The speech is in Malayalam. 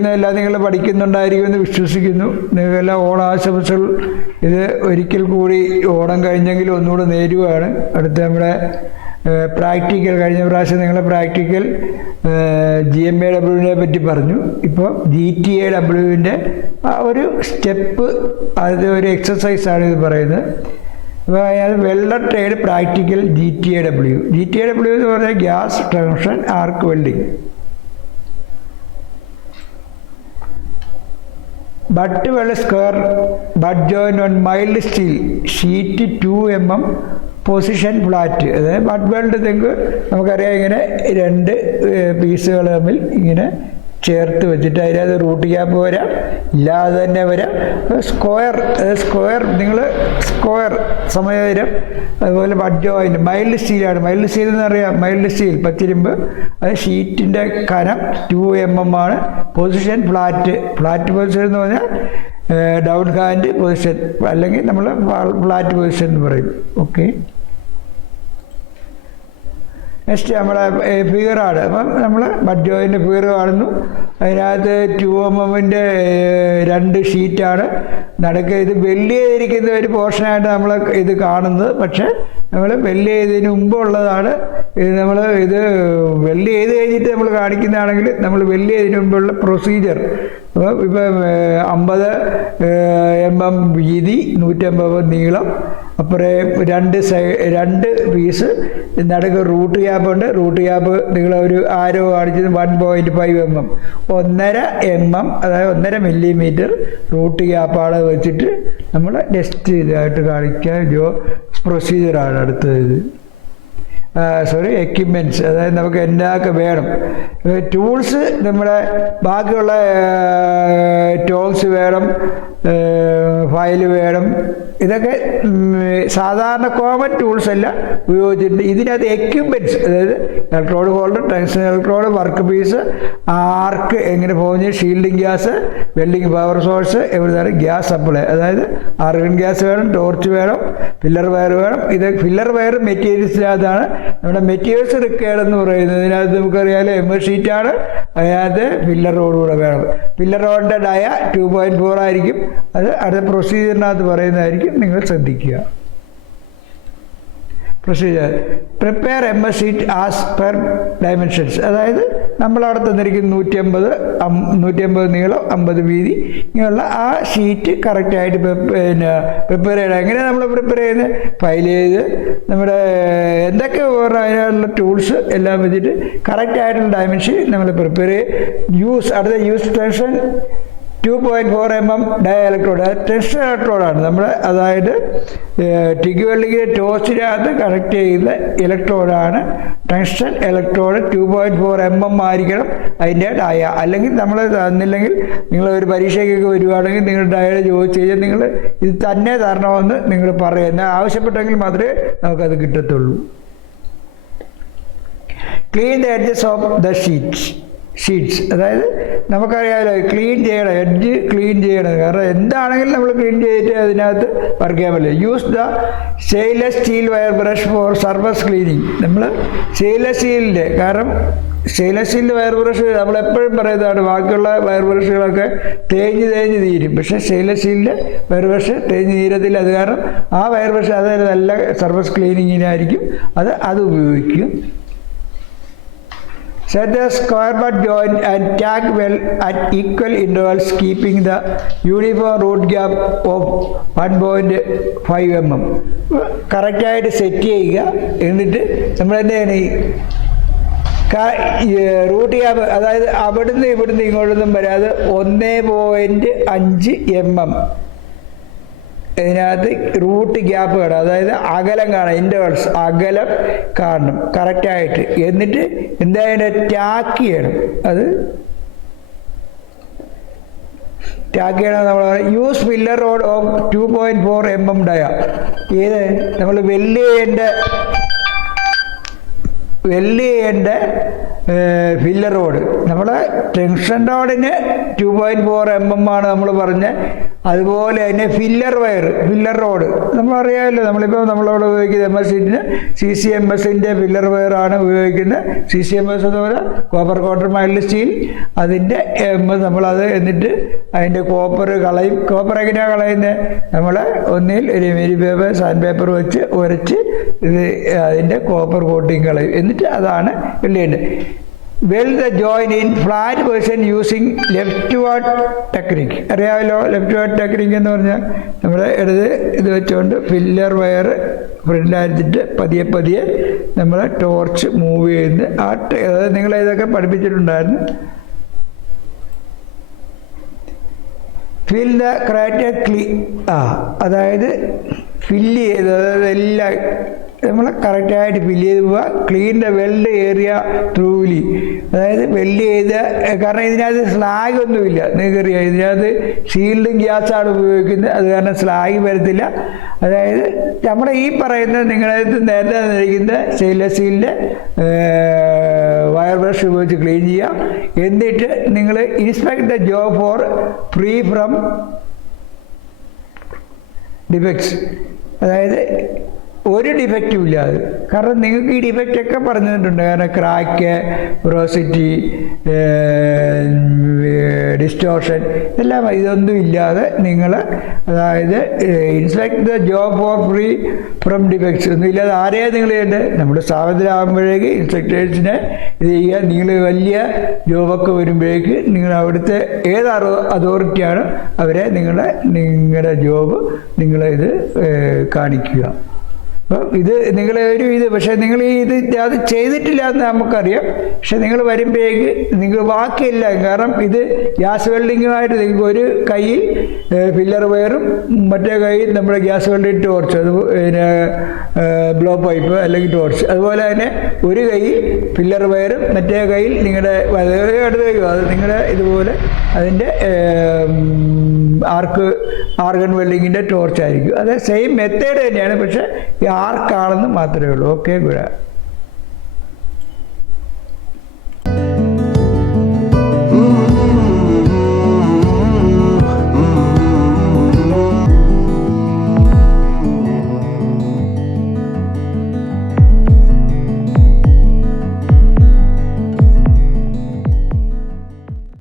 പഠിക്കുന്നതെല്ലാം നിങ്ങൾ പഠിക്കുന്നുണ്ടായിരിക്കുമെന്ന് വിശ്വസിക്കുന്നു. നിങ്ങൾക്കെല്ലാം ഓണാശംസകൾ. ഇത് ഒരിക്കൽ കൂടി ഓണം കഴിഞ്ഞെങ്കിലും ഒന്നുകൂടെ നേരുകയാണ്. അടുത്ത നമ്മുടെ പ്രാക്ടിക്കൽ, കഴിഞ്ഞ പ്രാവശ്യം നിങ്ങളെ പ്രാക്ടിക്കൽ GMAWനെ പറ്റി പറഞ്ഞു. ഇപ്പോൾ GTAWൻ്റെ ഒരു സ്റ്റെപ്പ്, അത് ഒരു എക്സസൈസാണ് ഇത് പറയുന്നത്. അപ്പോൾ അത് welder trade practical GTAW. GTAW എന്ന് പറഞ്ഞാൽ gas tungsten arc welding. Butt weld square butt joint on mild steel sheet 2 mm position flat. അതായത് ബട്ട് വെൽഡ് നിങ്ങൾക്ക് നമുക്കറിയാം, ഇങ്ങനെ 2 പീസുകൾ തമ്മിൽ ഇങ്ങനെ ചേർത്ത് വെച്ചിട്ട് അതിനകത്ത് റൂട്ട് ഗ്യാപ്പ് വരാം, ഇല്ലാതെ തന്നെ വരാം. സ്ക്വയർ നിങ്ങൾ സ്ക്വയർ സമയം. അതുപോലെ ബട്ട് ജോയിൻറ്റ് മൈൽഡ് സ്റ്റീലാണ്. മൈൽഡ് സ്റ്റീൽ എന്ന് പറയാം, മൈൽഡ് സ്റ്റീൽ പച്ചിരുമ്പ്. അത് ഷീറ്റിൻ്റെ കനം 2 mm ആണ്. Position flat. ഫ്ലാറ്റ് പൊസിഷൻ എന്ന് പറഞ്ഞാൽ ഡൗൺ ഹാൻഡ് പൊസിഷൻ, അല്ലെങ്കിൽ നമ്മൾ ഫ്ലാറ്റ് പൊസിഷൻ എന്ന് പറയും. ഓക്കെ, നെക്സ്റ്റ് നമ്മുടെ ഫിഗറാണ്. അപ്പം നമ്മൾ ബട്ട് ജോയിൻ്റെ ഫിഗർ കാണുന്നു. അതിനകത്ത് 2 mmൻ്റെ 2 ഷീറ്റാണ് നടുക്ക്. ഇത് വെൽഡ് ചെയ്തിരിക്കുന്ന ഒരു പോർഷനായിട്ട് നമ്മൾ ഇത് കാണുന്നത്. പക്ഷേ നമ്മൾ വെൽഡ് ചെയ്തതിന് മുമ്പുള്ളതാണ് ഇത്. നമ്മൾ ഇത് വെൽഡ് ചെയ്ത് കഴിഞ്ഞിട്ട് നമ്മൾ കാണിക്കുന്നതാണെങ്കിൽ നമ്മൾ വെൽഡ് ചെയ്തതിന് മുമ്പുള്ള പ്രൊസീജിയർ. അപ്പോൾ ഇപ്പം 50 mm വീതി, 150 നീളം, അപ്പുറം 2 പീസ് നടുക്ക് റൂട്ട് ഗ്യാപ്പ് ഉണ്ട്. റൂട്ട് ഗ്യാപ്പ് നിങ്ങൾ ഒരു ആരോ കാണിച്ചത് 1.5 mm, 1.5 mm, അതായത് 1.5 mm റൂട്ട് ഗ്യാപ്പാണ് വെച്ചിട്ട് നമ്മൾ ടെസ്റ്റ് ഇതായിട്ട് കാണിക്കാൻ പ്രൊസീജിയറാണ് അടുത്തത്. എക്യുപ്മെൻറ്റ്സ്, അതായത് നമുക്ക് എന്തൊക്കെ വേണം. ടൂൾസ് നമ്മുടെ ബാക്കിയുള്ള ടോൾസ് വേണം, ഫയൽ വേണം. ഇതൊക്കെ സാധാരണ കോമൺ ടൂൾസ് എല്ലാം ഉപയോഗിച്ചിട്ടുണ്ട്. ഇതിനകത്ത് എക്യുപ്മെൻറ്റ്സ്, അതായത് electrode holder, tungsten electrode, work piece, arc എങ്ങനെ പോകുന്നത്, shielding gas, welding power source, എവിടുന്നാണ് ഗ്യാസ് സപ്ലൈ, അതായത് ആർഗൺ ഗ്യാസ് വേണം, ടോർച്ച് വേണം, ഫില്ലർ വയർ വേണം. ഇത് ഫില്ലർ വയർ മെറ്റീരിയൽസിനകത്താണ്. നമ്മുടെ മെറ്റീരിയൽസ് റിക്വയർഡ് എന്ന് പറയുന്നത് ഇതിനകത്ത് നമുക്കറിയാലോ എംഎസ് ഷീറ്റാണ്. അതിനകത്ത് ഫില്ലർ റോഡ് കൂടെ വേണം. ഫില്ലർ റോഡിൻ്റെ ഡയ 2.4 ആയിരിക്കും. അത് അടുത്ത പ്രൊസീജിയറിനകത്ത് പറയുന്നതായിരിക്കും, നിങ്ങൾ ശ്രദ്ധിക്കുക. Procedure: prepare MS sheet as per dimensions. അതായത് നമ്മളവിടെ തന്നിരിക്കുന്ന 150 നീളം, 50 വീതി, ഇങ്ങനെയുള്ള ആ ഷീറ്റ് കറക്റ്റായിട്ട് പ്രിപ്പയർ ചെയ്യണം. എങ്ങനെയാണ് നമ്മൾ പ്രിപ്പയർ ചെയ്യുന്നത്? ഫയൽ ചെയ്ത് നമ്മുടെ എന്തൊക്കെ അതിനുള്ള ടൂൾസ് എല്ലാം വെച്ചിട്ട് കറക്റ്റായിട്ടുള്ള ഡയമെൻഷൻ നമ്മൾ പ്രിപ്പയർ ചെയ്ത് അടുത്ത യൂസ് ടെൻഷൻ 2.4 mm ഡയ ഇലക്ട്രോഡ്. അത് ടങ്സ്റ്റൺ ഇലക്ട്രോഡാണ് നമ്മൾ, അതായത് ടിഗ് വെൽഡിങ്ങിൻ്റെ ടോസ്റ്റിനകത്ത് കണക്ട് ചെയ്യുന്ന ഇലക്ട്രോഡാണ് ടങ്സ്റ്റൺ ഇലക്ട്രോഡ്. 2.4 mm ആയിരിക്കണം അതിൻ്റെ ഡയ. അല്ലെങ്കിൽ നമ്മൾ തന്നില്ലെങ്കിൽ, നിങ്ങൾ ഒരു പരീക്ഷയ്ക്കൊക്കെ വരുവാണെങ്കിൽ നിങ്ങൾ ഡയയുടെ ചോദിച്ചു കഴിഞ്ഞാൽ നിങ്ങൾ ഇത് തന്നെ തരണമെന്ന് നിങ്ങൾ പറയുന്നത് ആവശ്യപ്പെട്ടെങ്കിൽ മാത്രമേ നമുക്കത് കിട്ടത്തുള്ളൂ. Clean the edges of the sheets. അതായത് നമുക്കറിയാമല്ലോ, ക്ലീൻ ചെയ്യണം, എഡ്ജ് ക്ലീൻ ചെയ്യണം. കാരണം എന്താണെങ്കിലും നമ്മൾ ക്ലീൻ ചെയ്തിട്ട് അതിനകത്ത് വർക്ക് ചെയ്യാൻ പറ്റില്ല. Use the stainless steel wire brush for surface cleaning. നമ്മൾ സ്റ്റെയിൻലെസ് സ്റ്റീലിൻ്റെ, കാരണം സ്റ്റെയിൻലെസ് സ്റ്റീലിൻ്റെ വയർ ബ്രഷ് നമ്മളെപ്പോഴും പറയുന്നതാണ്, ബാക്കിയുള്ള വയർ ബ്രഷുകളൊക്കെ തേഞ്ഞ് തീരും. പക്ഷേ സ്റ്റെയിൻലെസ് സ്റ്റീലിൻ്റെ വയർ ബ്രഷ് തേഞ്ഞ് തീരത്തില്ല. അത് കാരണം ആ വയർ ബ്രഷ് അത് നല്ല സർഫസ് ക്ലീനിങ്ങിനായിരിക്കും അത് ഉപയോഗിക്കും. Set the square butt joint and tack well at equal intervals, keeping the uniform root gap of 1.5 mm. കറക്റ്റായിട്ട് സെറ്റ് ചെയ്യുക. എന്നിട്ട് നമ്മൾ എന്താണ് റൂട്ട് ഗ്യാപ്പ്, അതായത് അവിടുന്ന് ഇങ്ങോട്ടൊന്നും വരാതെ 1.5 mm ഇതിനകത്ത് റൂട്ട് ഗ്യാപ്പ് കാണും. അതായത് അകലം കാണാം, ഇൻ്റർവൽസ് അകലം കാണണം കറക്റ്റായിട്ട്. എന്നിട്ട് എന്തായാലും ടാക്ക് ചെയ്യണം. അത് ടാക്ക് ചെയ്യണം. നമ്മൾ use filler road of 2.4 mm ഡയ. ഏത് നമ്മൾ വെൽഡ് ചെയ്യേണ്ട വെൽഡ് ചെയ്യേണ്ട ഫില്ലർ റോഡ്. നമ്മൾ ടങ്സ്റ്റൺ റോഡിന് 2.4 mm ആണ് നമ്മൾ പറഞ്ഞ. അതുപോലെ തന്നെ ഫില്ലർ റോഡ് നമ്മളറിയാമല്ലോ. നമ്മളവിടെ ഉപയോഗിക്കുന്ന MS-ന് CCMS-ൻ്റെ ഫില്ലർ വയറാണ് ഉപയോഗിക്കുന്നത്. CCMS എന്ന് പറഞ്ഞാൽ കോപ്പർ കോട്ടർ മൈൽഡ് സ്റ്റീൽ. അതിൻ്റെ നമ്മളത് എന്നിട്ട് അതിൻ്റെ കോപ്പർ കളയും. കോപ്പർ എങ്ങനെയാണ് കളയുന്നത്? നമ്മൾ ഒന്നിൽ ഒരു മെരി പേപ്പർ സാൻഡ് പേപ്പർ വെച്ച് ഉരച്ച് ഇത് അതിൻ്റെ കോപ്പർ കോട്ടിങ് കളയും. എന്നിട്ട് അതാണ് വെള്ളിയുണ്ട്. Weld the joint in flat version using leftward technique. അറിയാമല്ലോ leftward technique എന്ന് പറഞ്ഞാൽ നമ്മൾ ഇത് വെച്ചുകൊണ്ട് ഫില്ലർ വയർ ഫ്രണ്ടിലായിരുന്നിട്ട് പതിയെ നമ്മൾ ടോർച്ച് മൂവ് ചെയ്യുന്നത്. അതായത് നിങ്ങളിതൊക്കെ പഠിപ്പിച്ചിട്ടുണ്ടായിരുന്നു. ഫിൽ ദ ക്രാറ്റർ അതായത് ഫില്ല് ചെയ്ത്, അതായത് എല്ലാം നമ്മൾ കറക്റ്റായിട്ട് ഫില്ല് ചെയ്ത് പോവുക. Clean the weld area thoroughly, അതായത് വെൽഡ് ചെയ്ത്, കാരണം ഇതിനകത്ത് സ്ലാഗ് ഒന്നുമില്ല. നിങ്ങൾക്കറിയാം ഇതിനകത്ത് ഷീൽഡും ഗ്യാസാണ് ഉപയോഗിക്കുന്നത്. അത് കാരണം സ്ലാഗ് വരത്തില്ല. അതായത് നമ്മുടെ ഈ പറയുന്ന നിങ്ങളത് നേരത്തെ തന്നിരിക്കുന്ന സ്റ്റെയിൻലെസ് സ്റ്റീലിൻ്റെ വയർ ബ്രഷ് ഉപയോഗിച്ച് ക്ലീൻ ചെയ്യുക. എന്നിട്ട് നിങ്ങൾ inspect the job four free from defects, അതായത് ഒരു ഡിഫക്റ്റും ഇല്ലാതെ. കാരണം നിങ്ങൾക്ക് ഈ ഡിഫക്റ്റൊക്കെ പറഞ്ഞു തന്നിട്ടുണ്ട്. കാരണം ക്രാക്ക്, പോറോസിറ്റി, ഡിസ്റ്റോർഷൻ എല്ലാം ഇതൊന്നും ഇല്ലാതെ നിങ്ങൾ, അതായത് inspect the job four free from defects ഒന്നും ഇല്ലാതെ ആരെയാണ് നിങ്ങൾ ചെയ്യേണ്ടത്? നമ്മുടെ സ്ഥാപനത്തിലാകുമ്പോഴേക്ക് ഇൻസ്പെക്ടേഴ്സിനെ ഇത് ചെയ്യുക. നിങ്ങൾ വലിയ ജോബൊക്കെ വരുമ്പോഴേക്ക് നിങ്ങൾ അവിടുത്തെ ഏത് അതോറിറ്റിയാണ് അവരെ നിങ്ങളുടെ ജോബ് നിങ്ങളിത് കാണിക്കുക. അപ്പം ഇത് പക്ഷേ നിങ്ങൾ അത് ചെയ്തിട്ടില്ല എന്ന് നമുക്കറിയാം. പക്ഷെ നിങ്ങൾ വരുമ്പോഴേക്ക് നിങ്ങൾ ബാക്കിയില്ല. കാരണം ഇത് ഗ്യാസ് വെൽഡിങ്ങുമായിട്ട് നിങ്ങൾക്ക് ഒരു കയ്യിൽ ഫില്ലർ വയറും മറ്റേ കയ്യിൽ നമ്മുടെ ഗ്യാസ് വെൽഡിങ് ടോർച്ച്, അത് പിന്നെ ബ്ലോ പൈപ്പ് അല്ലെങ്കിൽ ടോർച്ച്, അതുപോലെ തന്നെ ഒരു കയ്യിൽ ഫില്ലർ വയറും മറ്റേ കയ്യിൽ നിങ്ങളുടെ അടുത്ത് വയ്ക്കും. അത് നിങ്ങളുടെ ഇതുപോലെ അതിൻ്റെ ആർഗൺ വെൽഡിങ്ങിൻ്റെ ടോർച്ചായിരിക്കും. അത് സെയിം മെത്തേഡ് തന്നെയാണ്, പക്ഷേ ഈ ആർക്കാണെന്ന് മാത്രമേ ഉള്ളൂ. Okay, good.